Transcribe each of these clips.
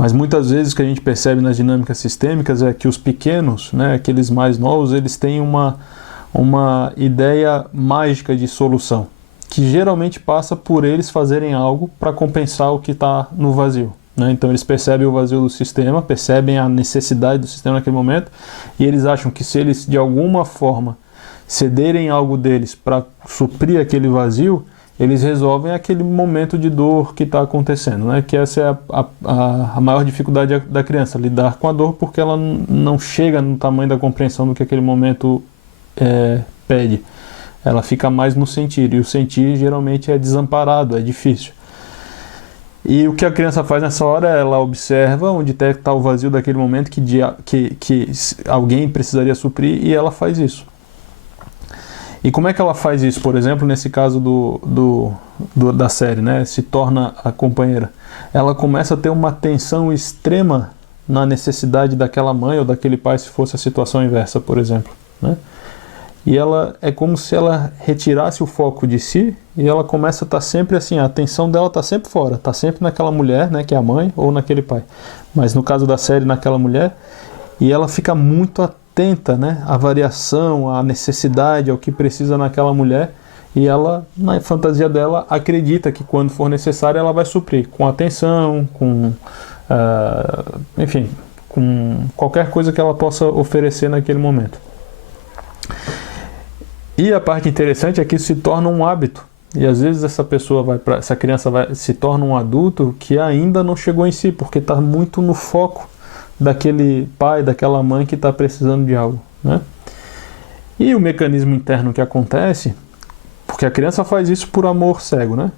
Mas muitas vezes o que a gente percebe nas dinâmicas sistêmicas é que os pequenos, né, aqueles mais novos, eles têm uma ideia mágica de solução, que geralmente passa por eles fazerem algo para compensar o que está no vazio. Né? Então eles percebem o vazio do sistema, percebem a necessidade do sistema naquele momento, e eles acham que se eles de alguma forma cederem algo deles para suprir aquele vazio, eles resolvem aquele momento de dor que está acontecendo, né? Que essa é a maior dificuldade da criança, lidar com a dor, porque ela não chega no tamanho da compreensão do que aquele momento pede. Ela fica mais no sentir, e o sentir geralmente é desamparado, é difícil. E o que a criança faz nessa hora, ela observa onde está o vazio daquele momento que alguém precisaria suprir, e ela faz isso. E como é que ela faz isso? Por exemplo, nesse caso da série, né? Se torna a companheira. Ela começa a ter uma atenção extrema na necessidade daquela mãe ou daquele pai, se fosse a situação inversa, por exemplo, né? E ela é como se ela retirasse o foco de si, e ela começa a estar sempre assim, a atenção dela está sempre fora, está sempre naquela mulher, né, que é a mãe, ou naquele pai. Mas no caso da série, naquela mulher, e ela fica muito atenta, né, à variação, à necessidade, ao que precisa naquela mulher, e ela, na fantasia dela, acredita que quando for necessário ela vai suprir, com atenção, enfim, com qualquer coisa que ela possa oferecer naquele momento. E a parte interessante é que isso se torna um hábito. E às vezes essa criança se torna um adulto que ainda não chegou em si, porque está muito no foco daquele pai, daquela mãe que está precisando de algo, né? E o mecanismo interno que acontece, porque a criança faz isso por amor cego, né?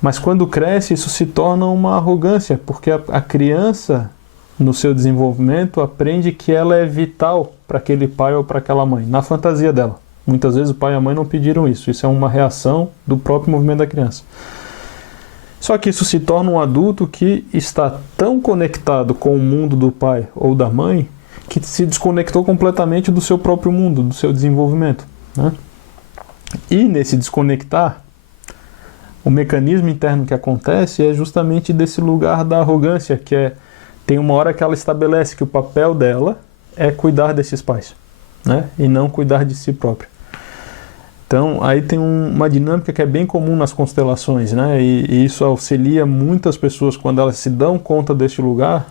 Mas quando cresce, isso se torna uma arrogância, porque a criança, no seu desenvolvimento, aprende que ela é vital para aquele pai ou para aquela mãe, na fantasia dela. Muitas vezes o pai e a mãe não pediram isso. Isso é uma reação do próprio movimento da criança. Só que isso se torna um adulto que está tão conectado com o mundo do pai ou da mãe que se desconectou completamente do seu próprio mundo, do seu desenvolvimento, né? E nesse desconectar, o mecanismo interno que acontece é justamente desse lugar da arrogância, tem uma hora que ela estabelece que o papel dela é cuidar desses pais, né? E não cuidar de si própria. Então, aí tem uma dinâmica que é bem comum nas constelações, né? E isso auxilia muitas pessoas, quando elas se dão conta deste lugar,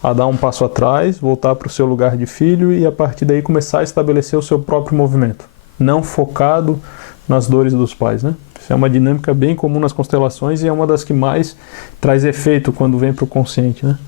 a dar um passo atrás, voltar para o seu lugar de filho e a partir daí começar a estabelecer o seu próprio movimento, não focado nas dores dos pais, né? Isso é uma dinâmica bem comum nas constelações e é uma das que mais traz efeito quando vem para o consciente, né?